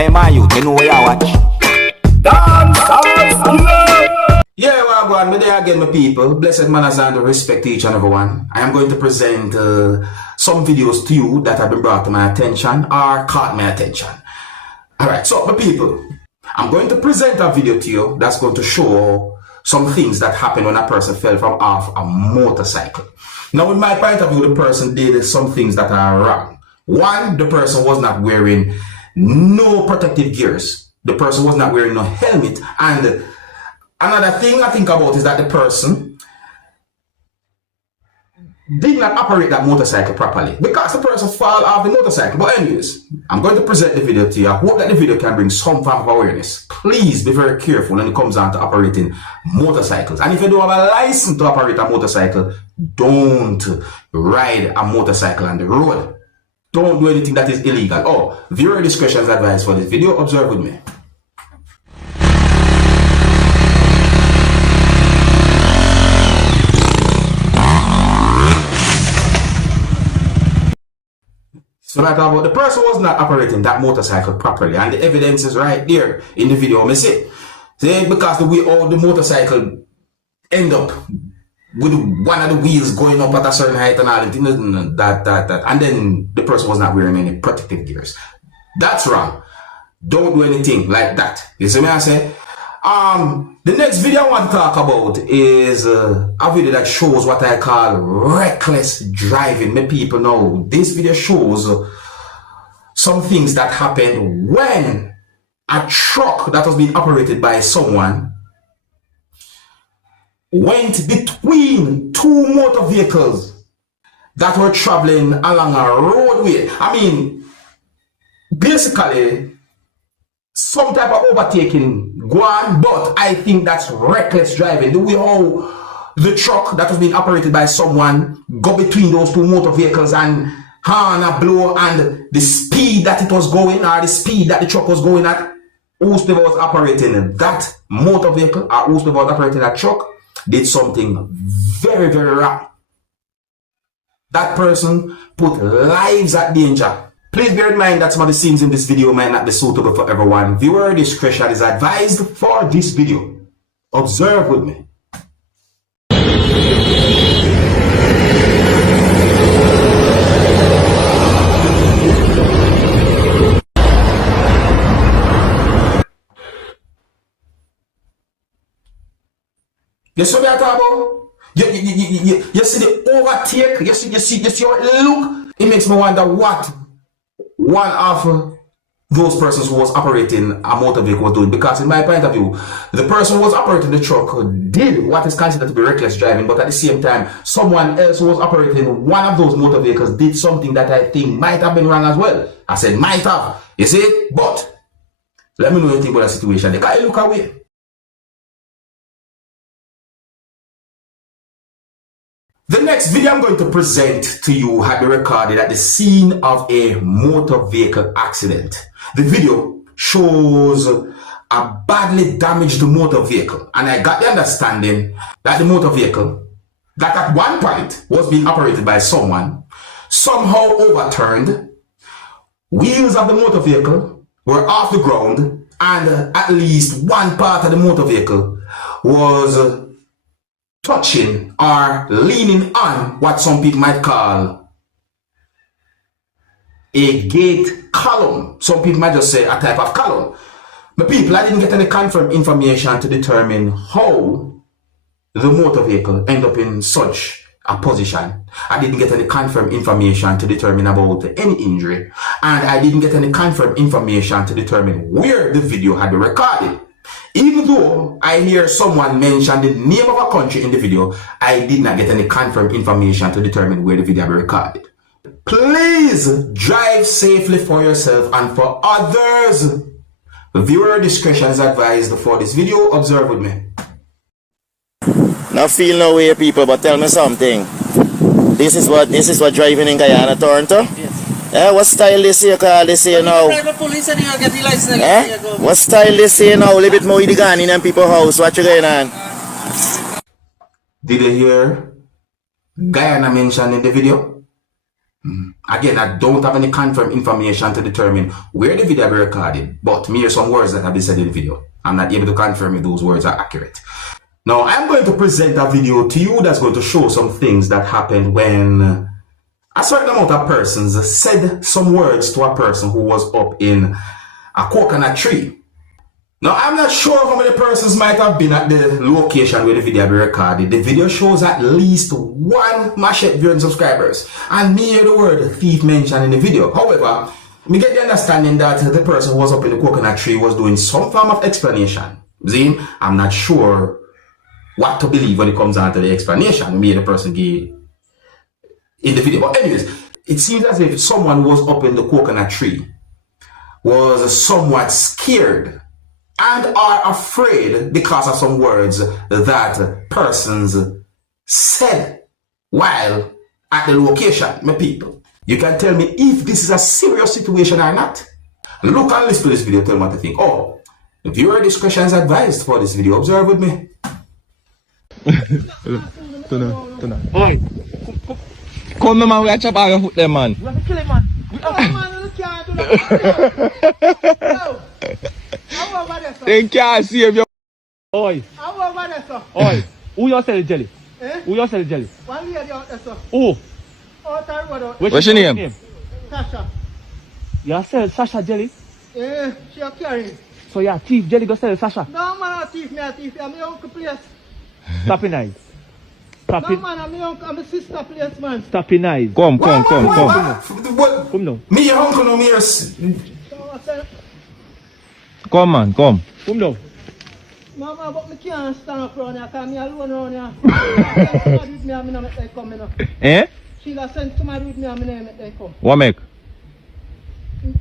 Hey man, you know where you watch? Dancehall. Yeah, well, go on. Me there again, my people. Blessed manners and respect to each and every one. I am going to present some videos to you that have been brought to my attention or caught my attention. Alright, so my people, I'm going to present a video to you that's going to show some things that happen when a person fell from off a motorcycle. Now, in my point of view, the person did some things that are wrong. One, the person was not wearing no protective gears. The person was not wearing no helmet. And another thing I think about is that the person did not operate that motorcycle properly because the person fell off the motorcycle. But anyways, I'm going to present the video to you. I hope that the video can bring some form of awareness. Please be very careful when it comes down to operating motorcycles. And if you don't have a license to operate a motorcycle, don't ride a motorcycle on the road. Don't do anything that is illegal. Oh, viewer discretion is advised for this video. Observe with me. So like about the person was not operating that motorcycle properly, and the evidence is right there in the video. Me see because the way all the motorcycle end up with one of the wheels going up at a certain height and all that, and then the person was not wearing any protective gears. That's wrong. Don't do anything like that. You see me I say? The next video I want to talk about is a video that shows what I call reckless driving. My people know this video shows some things that happen when a truck that was being operated by someone went between two motor vehicles that were traveling along a roadway. I mean, basically some type of overtaking go on, but I think that's reckless driving. The way how the truck that was being operated by someone go between those two motor vehicles and horn a blow, and the speed that it was going, or the speed that the truck was going at, whoever was operating that motor vehicle or whoever was operating that truck did something very, very wrong. That person put lives at danger. Please bear in mind that some of the scenes in this video might not be suitable for everyone. Viewer discretion is advised for this video. Observe with me. You see what I'm talking about? You see the overtake? You see how it look? It makes me wonder what one of those persons who was operating a motor vehicle was doing, because in my point of view, the person who was operating the truck did what is considered to be reckless driving, but at the same time, someone else who was operating one of those motor vehicles did something that I think might have been wrong as well. I said might have, you see? But let me know anything about the situation. The guy look away. The next video I'm going to present to you had been recorded at the scene of a motor vehicle accident. The video shows a badly damaged motor vehicle, and I got the understanding that the motor vehicle that at one point was being operated by someone somehow overturned. Wheels of the motor vehicle were off the ground, and at least one part of the motor vehicle was touching or leaning on what some people might call a gate column. Some people might just say a type of column. But people, I didn't get any confirmed information to determine how the motor vehicle ended up in such a position. I didn't get any confirmed information to determine about any injury, and I didn't get any confirmed information to determine where the video had been recorded. Even though I hear someone mention the name of a country in the video, I did not get any confirmed information to determine where the video was recorded. Please drive safely for yourself and for others. Viewer discretion is advised for this video. Observe with me. Not feel no way, people, but tell me something. This is what driving in Guyana, Toronto? Yes. What style they say, they say now? What style they say now? A little bit more illegal in people's house. What you going on? Did you hear Guyana mentioned in the video? Again, I don't have any confirmed information to determine where the video be recorded, but me hear some words that have been said in the video. I'm not able to confirm if those words are accurate. Now, I'm going to present a video to you that's going to show some things that happened when a certain amount of persons said some words to a person who was up in a coconut tree. Now, I'm not sure how many persons might have been at the location where the video be recorded. The video shows at least one Machete viewing subscribers, and me hear the word thief mentioned in the video. However, me get the understanding that the person who was up in the coconut tree was doing some form of explanation. See, I'm not sure what to believe when it comes down to the explanation. Me hear the person give in the video. But anyways, it seems as if someone who was up in the coconut tree was somewhat scared and are afraid because of some words that persons said while at the location. My people, you can tell me if this is a serious situation or not. Look and listen to this video, tell me what you think. Oh, viewer discretion is advised for this video. Observe with me. Oi, come man, we are chop our foot there, man. We have to kill him, man. Man, can't do that. How over there, sir? They can't save you. Oi, How over there, sir? oi, who you sell jelly? Eh? Who you sell jelly? One lady out there, sir. Who? Out there, what out? What's your name? Sasha. You sell Sasha jelly? Eh, she a carrying. So you thief jelly go sell Sasha? No, man, a thief, me a thief. I'm my uncle place. Stop it nice. Stop No, it. man, I'm my uncle, I'm my sister place, man. Stop it nice. Come What? Come now. Me your uncle no me your... So I said, Come man, come. Come now. Mama, but me can't stand up around here, because me alone around here. Somebody with me, I'm not make them come, you know. Eh? She got sent somebody with me, I'm not make them come. What make?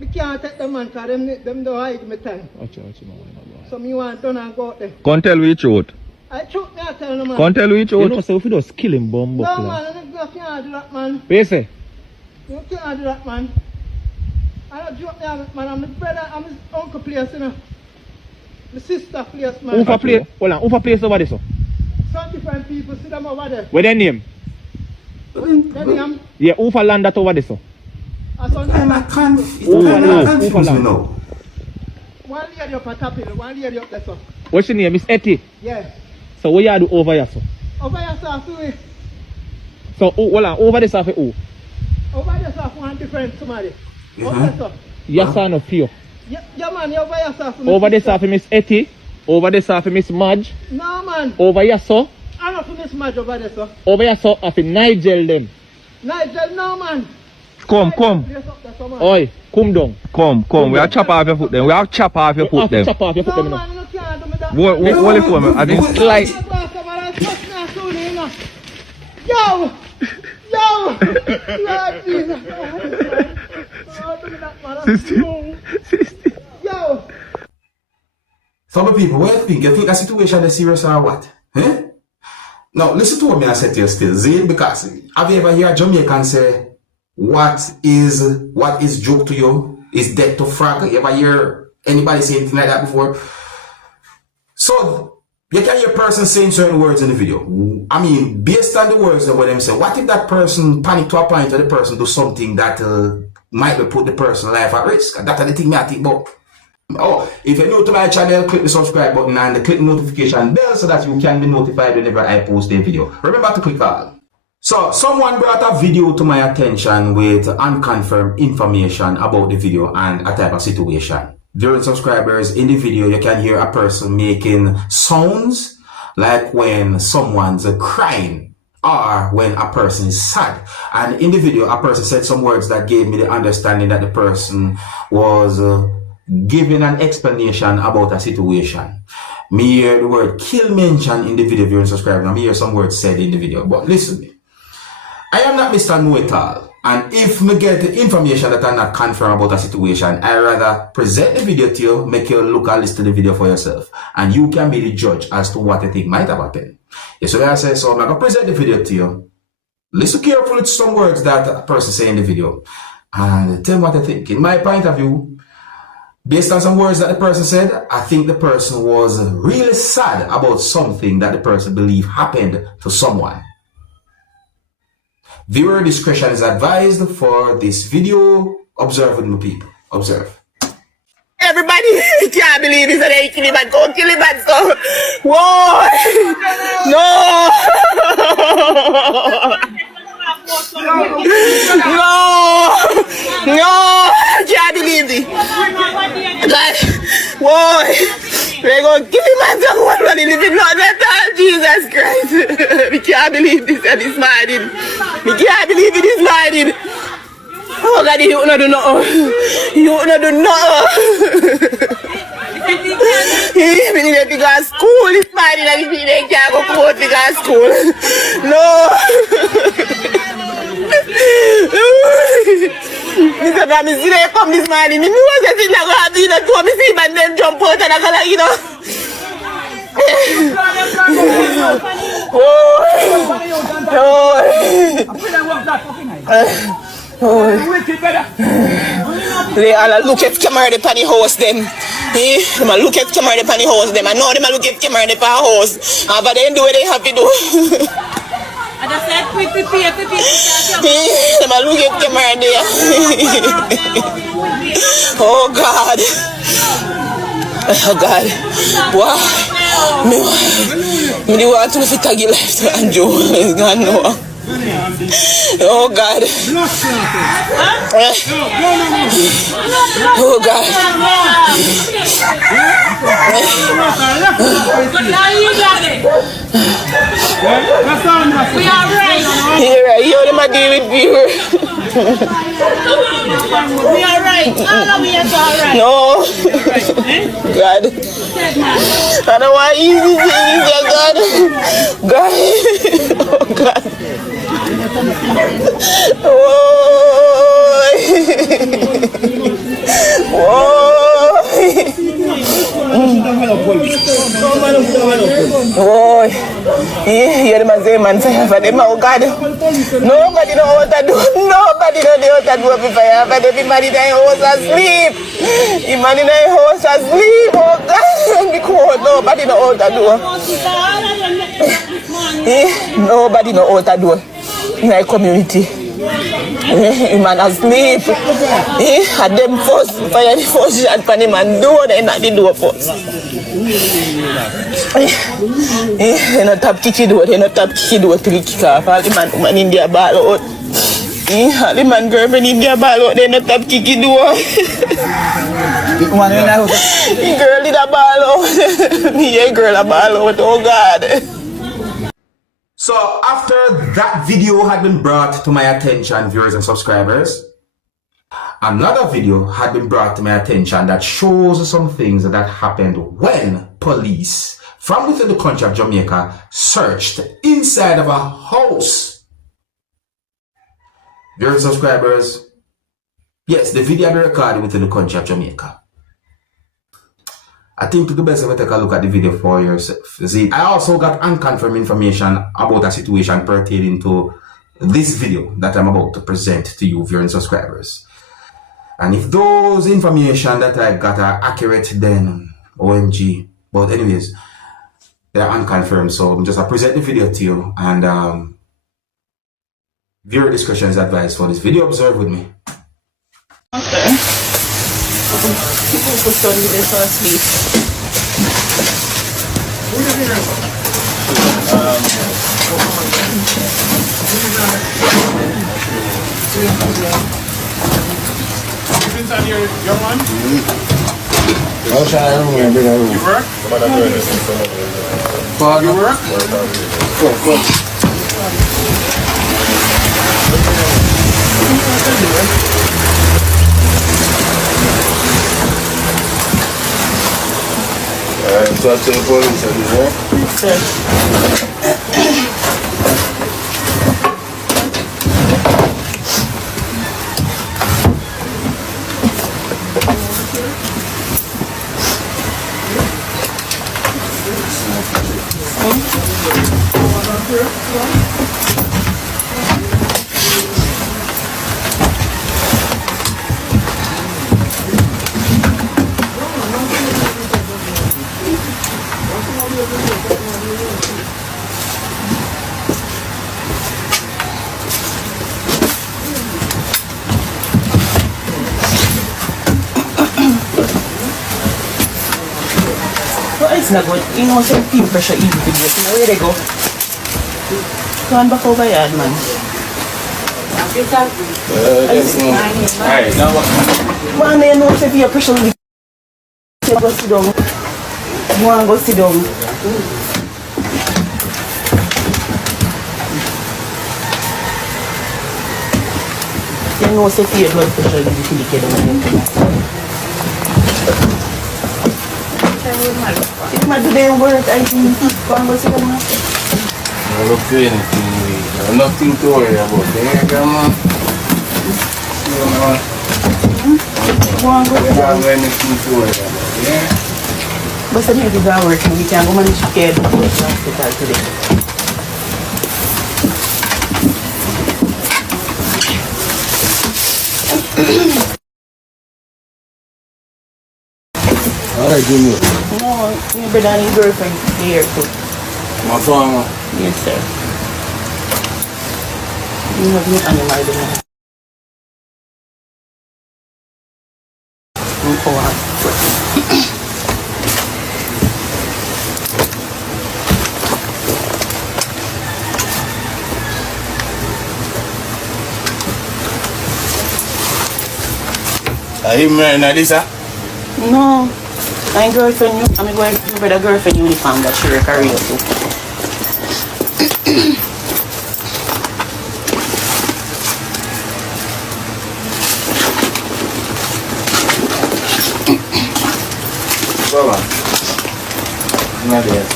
Me can't take them, man, because them don't hide me time. So me want to turn and go out there. Come tell me truth. I choke me, I tell them, man. Come tell me truth. You know, so if you just kill him, bomb No, buckler. man, you can't do that, man. What you say? You can't do that, man. I don't joke me, man. I'm the brother, I'm his uncle place, you know. My sister place, man. Who for place? Hold on, who for place over there, so? Some different people, see them over there. What their name? Then them, Yeah, who for land that over there, so? I saw I'm them. confused me now. One lady up on top of it, one lady up there, so. What's your name? Miss Etty. Yeah. So what you do over here, so? Over here, sir, see we. So, hold on, over there, sir, for who? Over there, sir, for one different somebody. Over there, sir. Yes, sir, no fear. Yeah, man, you over here, sir. For Over there, sir, for Miss Etty. Over there, sir, for Miss Madge. No, man. Over here, sir. I don't for Miss Madge over there, sir. Over here, sir, for Nigel, them. Nigel, no, man. Come. Place up there, so, man. Oi, come down. Come. We have chop off your foot, them. We have chop off your foot, them. No, man, you can't do me that. What it for me? I think slight. Yo! Lord Jesus! Yo! Some people, what you think? You think the situation is serious or what? Eh? Now, listen to what I said to you still, Zane, because have you ever heard a Jamaican say, what is joke to you is death to frag? You ever hear anybody say anything like that before? So, you can hear a person saying certain words in the video. I mean, based on the words that what them say, what if that person panic to a point or the person do something that might put the person's life at risk? That's the thing I think about. Oh, if you're new to my channel, click the subscribe button and click the notification bell so that you can be notified whenever I post a video. Remember to click all. So, someone brought a video to my attention with unconfirmed information about the video and a type of situation. During subscribers, in the video, you can hear a person making sounds like when someone's crying or when a person is sad. And in the video, a person said some words that gave me the understanding that the person was giving an explanation about a situation. Me hear the word kill mentioned in the video during subscribers. And me hear some words said in the video. But listen, I am not Mr. Know-it-all. And if me get the information that I'm not confirmed about a situation, I rather present the video to you, make you look and listen to the video for yourself. And you can be the judge as to what you think might have happened. Yes, so I say, so I'm going to present the video to you. Listen carefully to some words that a person say in the video. And tell me what you think. In my point of view, based on some words that the person said, I think the person was really sad about something that the person believed happened to someone. Viewer discretion is advised for this video. Observe with me, people. Observe. Everybody can't believe this and they kill him and go kill him and so. Whoa! No! No! I can't believe this. God, whoa! They're going to kill him and so one man in living Lord. Jesus Christ. We can't believe this and it's maddening. We can't believe it is maddening. Oh God, you don't do nothing. You don't do nothing. He need to go to school. It's fine that if they can't go to school. No. Mr. Bami, see they come this morning. Me know that thing that go happen. You know, me see man them jump out and I go like, you know. They all look at camera the panny house them. They look at camera the panny house them. I know them look at camera the panny house. But they do what they have to do. I just said quick. They look at camera there. Oh God. Oh God. Wow. Me want to fit tag your life to Andrew. God no. Oh God. Oh God. We are right. Here, you only my deal with viewer. We are right. All of we are right. No. God. I don't want easy things, God. God. Oh God. Whoa. Here man say man fire for them. Oh God. Nobody know what to do. Nobody know what to do for fire. But everybody in the house asleep. The man in the house asleep. Oh God. Because nobody know what to do. Nobody know what to do in our community. The man asleep. Had them first fire the first shot for him and do they not the door first. They not tap kicky door. They not tap kicky door till kick off. All the man in their ball out. All the man girlfriend in their ball out. They not tap kicky door. The girl in the ball out. The girl a ball out. Oh God. So after that video had been brought to my attention, viewers and subscribers, another video had been brought to my attention that shows some things that happened when police from within the country of Jamaica searched inside of a house. Viewers and subscribers, yes, the video had been recorded within the country of Jamaica. I think the best if I take a look at the video for yourself. See, I also got unconfirmed information about a situation pertaining to this video that I'm about to present to you, viewers and subscribers. And if those information that I got are accurate, then OMG. But anyways, they're unconfirmed. So I'm just present the video to you. And viewer discretion is advised for this video. Observe with me. Okay. People could study this or sleep. Inside your one? I'll try to room. You work? You work? So to the police, it's not good. You know, some peer pressure even videos. You know where they go? Go on back over yard, man. Alright, now what? Man, you know, say peer pressure will go sit down. You want to go sit down. You know, say peer blood pressure will be kid on. It might do their work, I think. Go and go sit down. I don't do anything. Nothing to worry about. Yeah, grandma. Go and go sit I down. don't have anything to worry about. Yeah. But some people are working, we can go manage to care about the hospital today. Alright, Jimmy. No, your brother and your girlfriend here too. My phone. Yes, sir. You have no animal there. Go on. Are you married now, Lisa? No, my girlfriend, I'm going to wear a girlfriend uniform that she carry too. Go on. Not yet.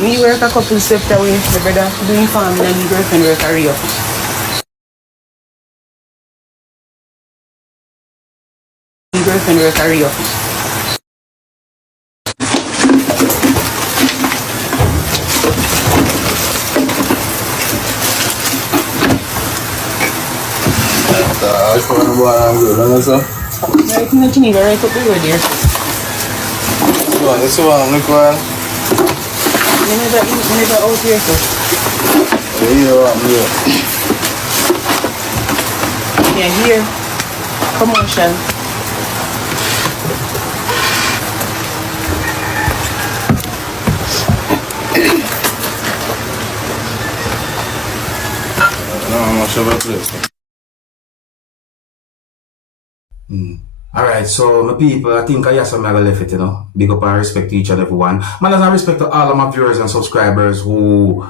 Me work a couple steps away. My brother doing farming and my girlfriend work a Rio. My girlfriend work a Rio. I just want to go and go, you know, so? Right in the Geneva, right up the road there. This one, look one. You never out here, so. Yeah, here. Commercial. No, I'm not sure about this. Alright, so my people, I think I have some left it, you know. Big up and respect to each and every one. Man, as I respect to all of my viewers and subscribers who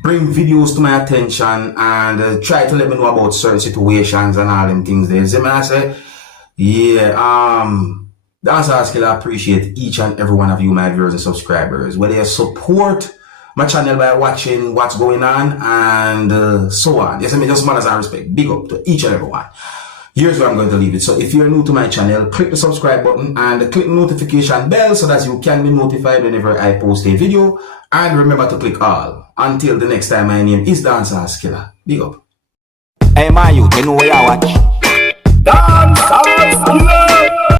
bring videos to my attention and try to let me know about certain situations and all them things there. See, man, I say, yeah, Dancehall Skilla, I appreciate each and every one of you, my viewers and subscribers. Whether you support my channel by watching what's going on and so on. Yes, I mean, just man, as I respect. Big up to each and every one. Here's where I'm going to leave it. So if you're new to my channel, click the subscribe button and click the notification bell so that you can be notified whenever I post a video. And remember to click all. Until the next time, my name is Dancehall Skilla. Big up. Hey, my youth, you know where I watch. Dancehall Skilla.